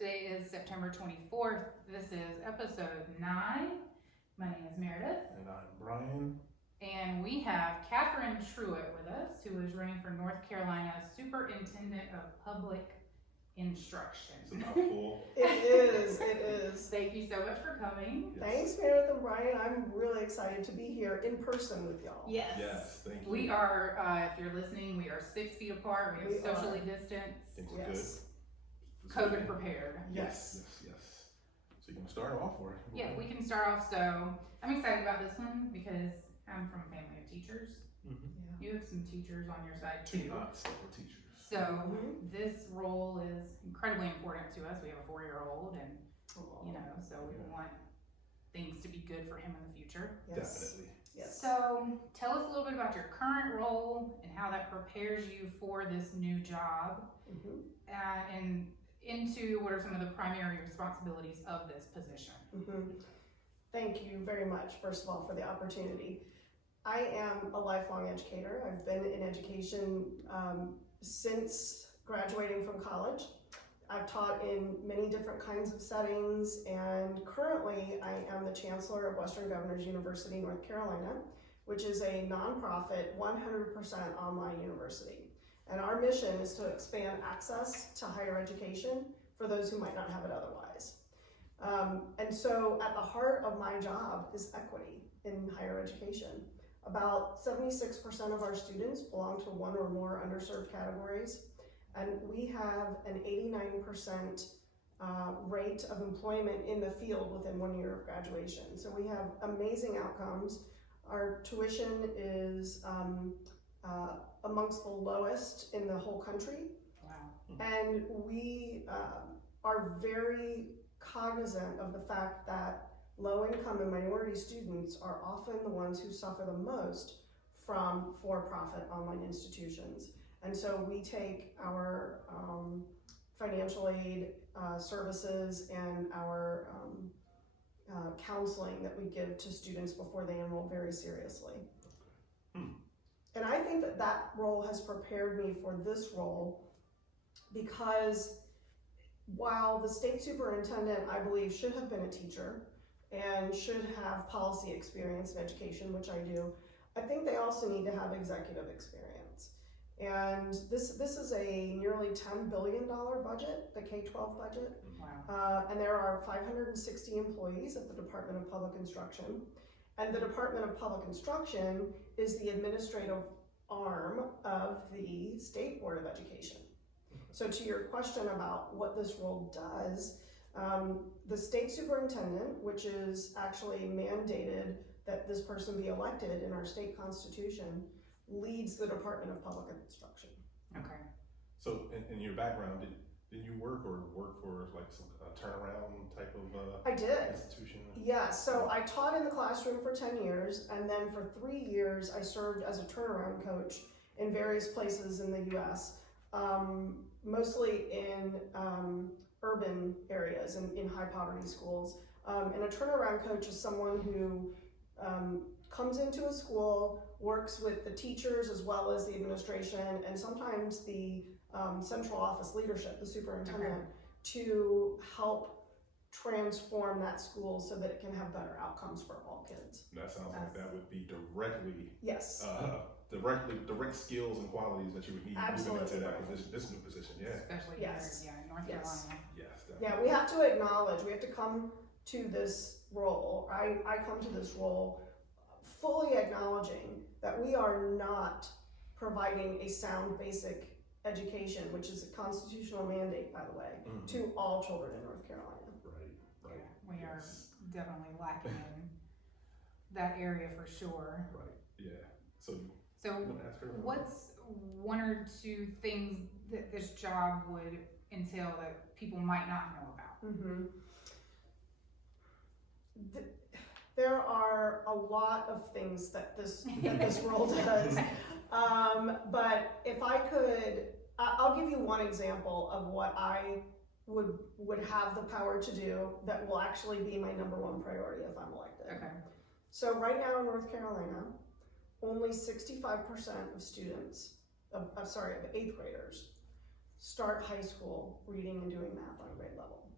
Today is September 24th. This is episode 9. My name is Meredith. And I'm Brian. And we have Catherine Truitt with us, who is running for North Carolina's Superintendent of Public Instruction. It's a mouthful. It is. Thank you so much for coming. Yes. Thanks, Meredith and Brian. I'm really excited to be here in person with y'all. Yes. Yes, thank you. We are, if you're listening, we are 6 feet apart. We have socially distanced, Things are Yes. COVID prepared. Yes. So you can start off for it. Yeah, we can start off. So I'm excited about this one because I'm from a family of teachers. Mm-hmm. You have some teachers on your side Two too. several teachers. So this role is incredibly important to us. We have a 4-year-old, and so we want things to be good for him in the future. Yes. Definitely. Yes. So tell us a little bit about your current role and how that prepares you for this new job, and into what are some of the primary responsibilities of this position. Thank you very much, first of all, for the opportunity. I am a lifelong educator. I've been in education since graduating from college. I've taught in many different kinds of settings, and currently I am the Chancellor of Western Governors University, North Carolina, which is a nonprofit 100% online university. And our mission is to expand access to higher education for those who might not have it otherwise. And so at the heart of my job is equity in higher education. About 76% of our students belong to one or more underserved categories, and we have an 89% rate of employment in the field within 1 year of graduation. So we have amazing outcomes. Our tuition is amongst the lowest in the whole country. Wow. And we are very cognizant of the fact that low-income and minority students are often the ones who suffer the most from for-profit online institutions. And so we take our financial aid services and our counseling that we give to students before they enroll very seriously. And I think that role has prepared me for this role because while the state superintendent, I believe, should have been a teacher and should have policy experience in education, which I do, I think they also need to have executive experience. And this is a nearly $10 billion budget, the K-12 budget. Wow. And there are 560 employees at the Department of Public Instruction. And the Department of Public Instruction is the administrative arm of the State Board of Education. So to your question about what this role does, the state superintendent, which is actually mandated that this person be elected in our state constitution, leads the Department of Public Instruction. Okay. So in your background, did you work for like some turnaround type of I did. institution? Yeah, so I taught in the classroom for 10 years, and then for 3 years I served as a turnaround coach in various places in the US, mostly in urban areas and in high poverty schools. And a turnaround coach is someone who comes into a school, works with the teachers as well as the administration, and sometimes the central office leadership, the superintendent, to help transform that school so that it can have better outcomes for all kids. That sounds like that would be directly, Yes. direct skills and qualities that you would need moving into that position, this new position. Yeah. Especially Yes. here, in North Yes. Carolina. Yes. Definitely. Yeah, we have to acknowledge, we have to come to this role. I come to this role fully acknowledging that we are not providing a sound basic education, which is a constitutional mandate, by the way, to all children in North Carolina. Right. Yeah, we are definitely lacking in that area for sure. Right. Yeah. So So I'm gonna ask her about what's one or two things that this job would entail that people might not know about? There are a lot of things that this role does, but if I could, I'll give you one example of what I would have the power to do that will actually be my #1 priority if I'm elected. Okay. So right now in North Carolina, only 65% of students, of 8th graders, start high school reading and doing math on grade level.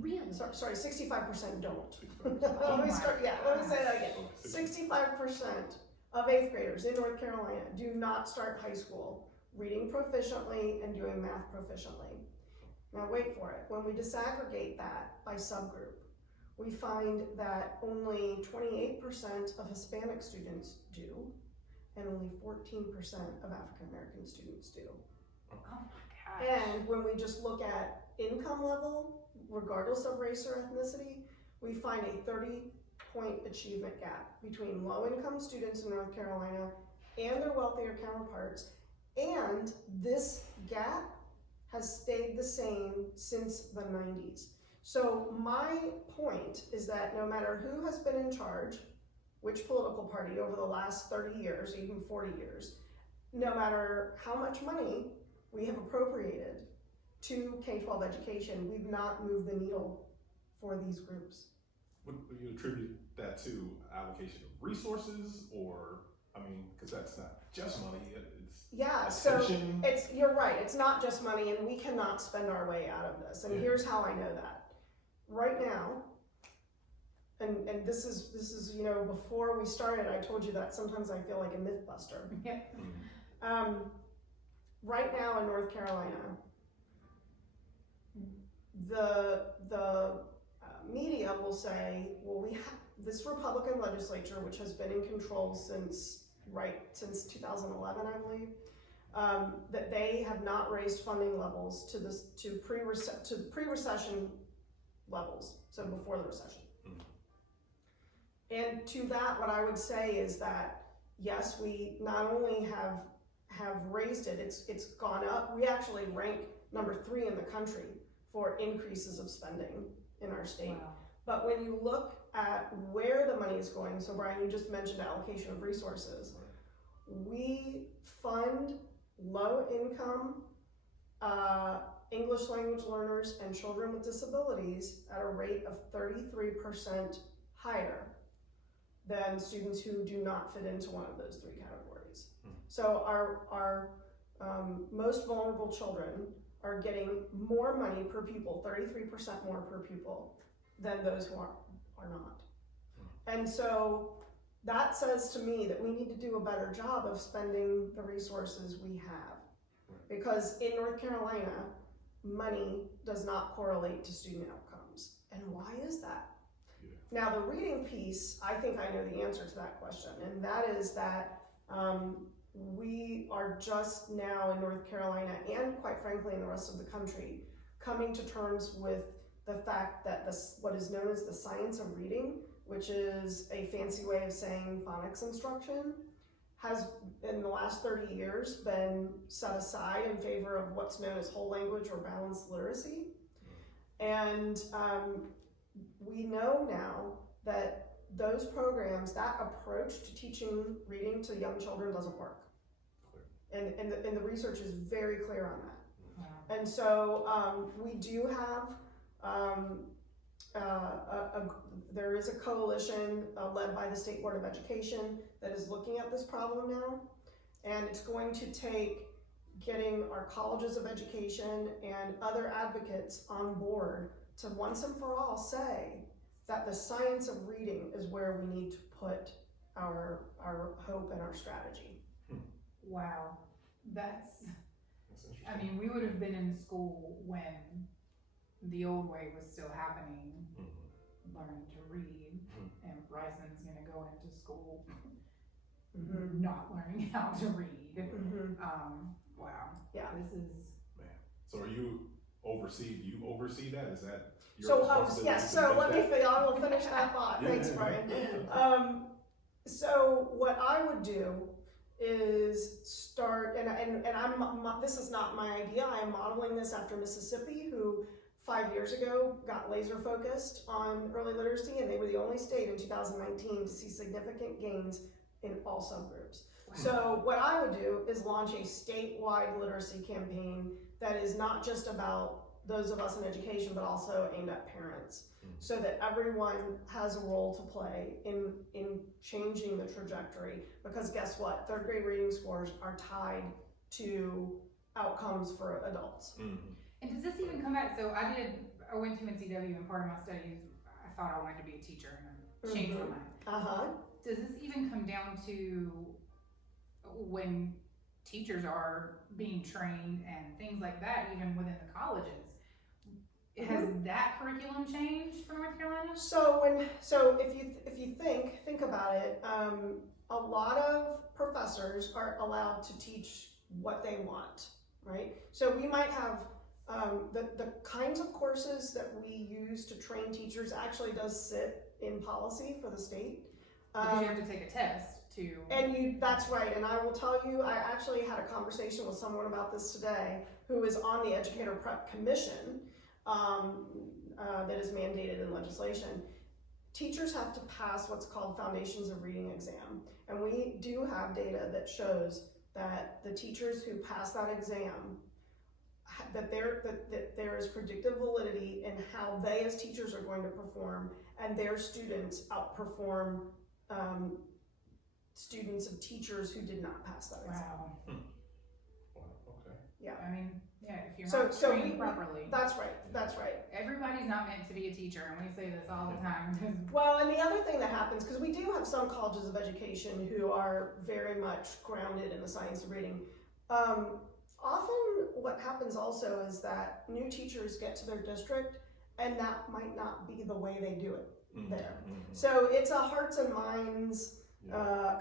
Really? Sorry, 65% don't. 65%. Let me start, yeah, let me say that again. Okay, 65% of 8th graders in North Carolina do not start high school reading proficiently and doing math proficiently. Now wait for it, when we disaggregate that by subgroup, we find that only 28% of Hispanic students do, and only 14% of African American students do. Oh my gosh. And when we just look at income level, regardless of race or ethnicity, we find a 30-point achievement gap between low-income students in North Carolina and their wealthier counterparts. And this gap has stayed the same since the 90s. So my point is that no matter who has been in charge, which political party over the last 30 years, even 40 years, no matter how much money we have appropriated to K-12 education, we've not moved the needle for these groups. Would you attribute that to allocation of resources, or, I mean, because that's not just money, it's Yeah, so attention. you're right, it's not just money, and we cannot spend our way out of this. And Yeah. here's how I know that. Right now, and this is, you know, before we started, I told you that sometimes I feel like a myth buster. Yep. Right now in North Carolina, the media will say, well, we have this Republican legislature, which has been in control since 2011, I believe, that they have not raised funding levels to pre-recession levels, so before the recession. And to that, what I would say is that yes, we not only have raised it, it's gone up. We actually rank number 3 in the country for increases of spending in our state. Wow. But when you look at where the money is going, so Brian, you just mentioned allocation of resources. We fund low income English language learners and children with disabilities at a rate of 33% higher than students who do not fit into one of those 3 categories. So our most vulnerable children are getting more money per pupil, 33% more per pupil, than those who are not. And so that says to me that we need to do a better job of spending the resources we have. Because in North Carolina, money does not correlate to student outcomes. And why is that? Now the reading piece, I think I know the answer to that question, and that is that we are just now in North Carolina, and quite frankly in the rest of the country, coming to terms with the fact that what is known as the science of reading, which is a fancy way of saying phonics instruction, has in the last 30 years been set aside in favor of what's known as whole language or balanced literacy. And we know now that those programs, that approach to teaching reading to young children doesn't work. And the research is very clear on that. Wow. And so we do have, there is a coalition led by the State Board of Education that is looking at this problem now. And it's going to take getting our colleges of education and other advocates on board to once and for all say that the science of reading is where we need to put our hope and our strategy. Wow. That's interesting. I mean, we would have been in school when the old way was still happening, learning to read, and Bryson's gonna go into school not learning how to read. Wow. Yeah. This is So do you oversee that? Is that your So, responsibility yes, to so do let me, that? I will finish that thought. Thanks, Brian. So what I would do is start, and this is not my idea, I am modeling this after Mississippi, who 5 years ago got laser focused on early literacy, and they were the only state in 2019 to see significant gains in all subgroups. wow. So what I would do is launch a statewide literacy campaign that is not just about those of us in education, but also aimed at parents, so that everyone has a role to play in changing the trajectory. Because guess what? 3rd grade reading scores are tied to outcomes for adults. And does this even come back? So I went to NCW, and part of my studies, I thought I wanted to be a teacher, and I changed my mind. Does this even come down to when teachers are being trained and things like that, even within the colleges? Has that curriculum changed for North Carolina? So if you think about it, a lot of professors are allowed to teach what they want, right? So we might have the kinds of courses that we use to train teachers actually does sit in policy for the state. Because you have to take a test to. And that's right. And I will tell you, I actually had a conversation with someone about this today who is on the Educator Prep Commission. That is mandated in legislation. Teachers have to pass what's called Foundations of Reading exam, and we do have data that shows that the teachers who pass that exam, that there is predictive validity in how they as teachers are going to perform, and their students outperform students of teachers who did not pass that exam. Wow. Okay. Yeah. I mean, yeah, if you're not trained properly. That's right. Everybody's not meant to be a teacher, and we say this all the time. Well, and the other thing that happens, because we do have some colleges of education who are very much grounded in the science of reading. Often what happens also is that new teachers get to their district, and that might not be the way they do it there. So it's a hearts and minds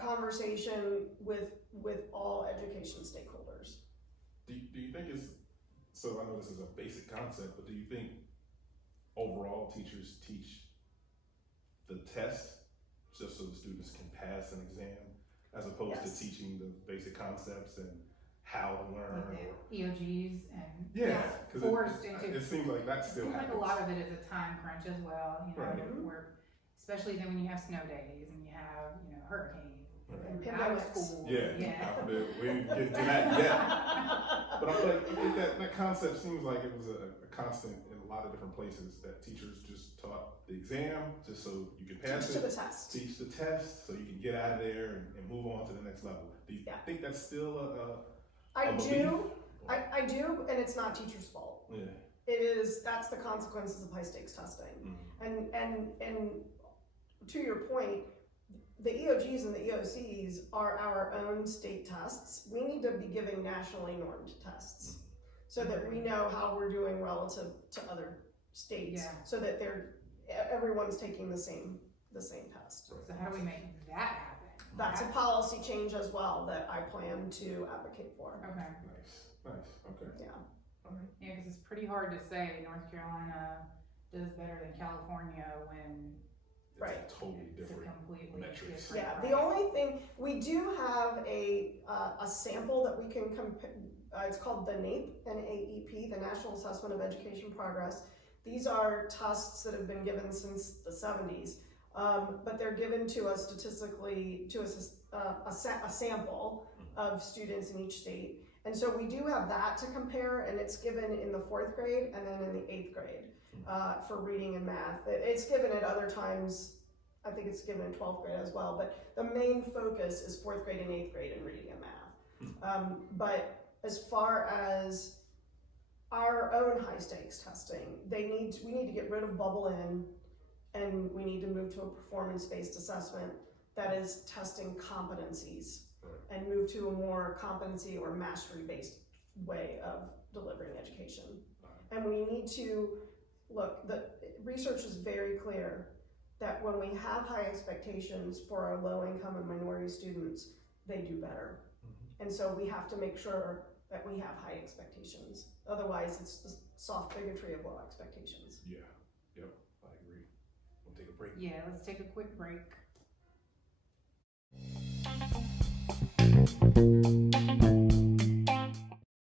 conversation with all education stakeholders. Do you think so I know this is a basic concept, but do you think overall teachers teach the test just so the students can pass an exam, as opposed to teaching the basic concepts and how to learn? Like EOGs and because it seems like that still happens. Like a lot of it is a time crunch as well, Right. Where, especially then when you have snow days and you have, hurricanes. Right. Out of school. Yeah. We didn't get to that yet. But I think that concept seems like it was a constant in a lot of different places, that teachers just taught the exam just so you could pass Teach the test. Teach the test so you can get out of there and move on to the next level. Do you think that's still I do, and it's not teachers' fault. Yeah. That's the consequences of high stakes testing. And to your point, the EOGs and the EOCs are our own state tests. We need to be giving nationally normed tests so that we know how we're doing relative to other states, so that everyone's taking the same test. So how do we make that happen? That's a policy change as well that I plan to advocate for. Okay. Nice. Okay. Yeah. All right. Yeah, because it's pretty hard to say North Carolina does better than California when It's a totally different metrics. different. Yeah, the only thing, we do have a sample that we can compare. It's called the NAEP, N-A-E-P, the National Assessment of Education Progress. These are tests that have been given since the 70s, but they're given to us statistically, to a sample of students in each state. And so we do have that to compare, and it's given in the 4th grade and then in the 8th grade for reading and math. It's given at other times, I think it's given in 12th grade as well, but the main focus is 4th grade and 8th grade in reading and math. But as far as our own high stakes testing, we need to get rid of bubble in, and we need to move to a performance-based assessment that is testing competencies and move to a more competency or mastery-based way of delivering education. And we need to look, the research is very clear that when we have high expectations for our low income and minority students, they do better. And so we have to make sure that we have high expectations. Otherwise, it's the soft bigotry of low expectations. Yeah, yep, I agree. We'll take a break. Yeah, let's take a quick break.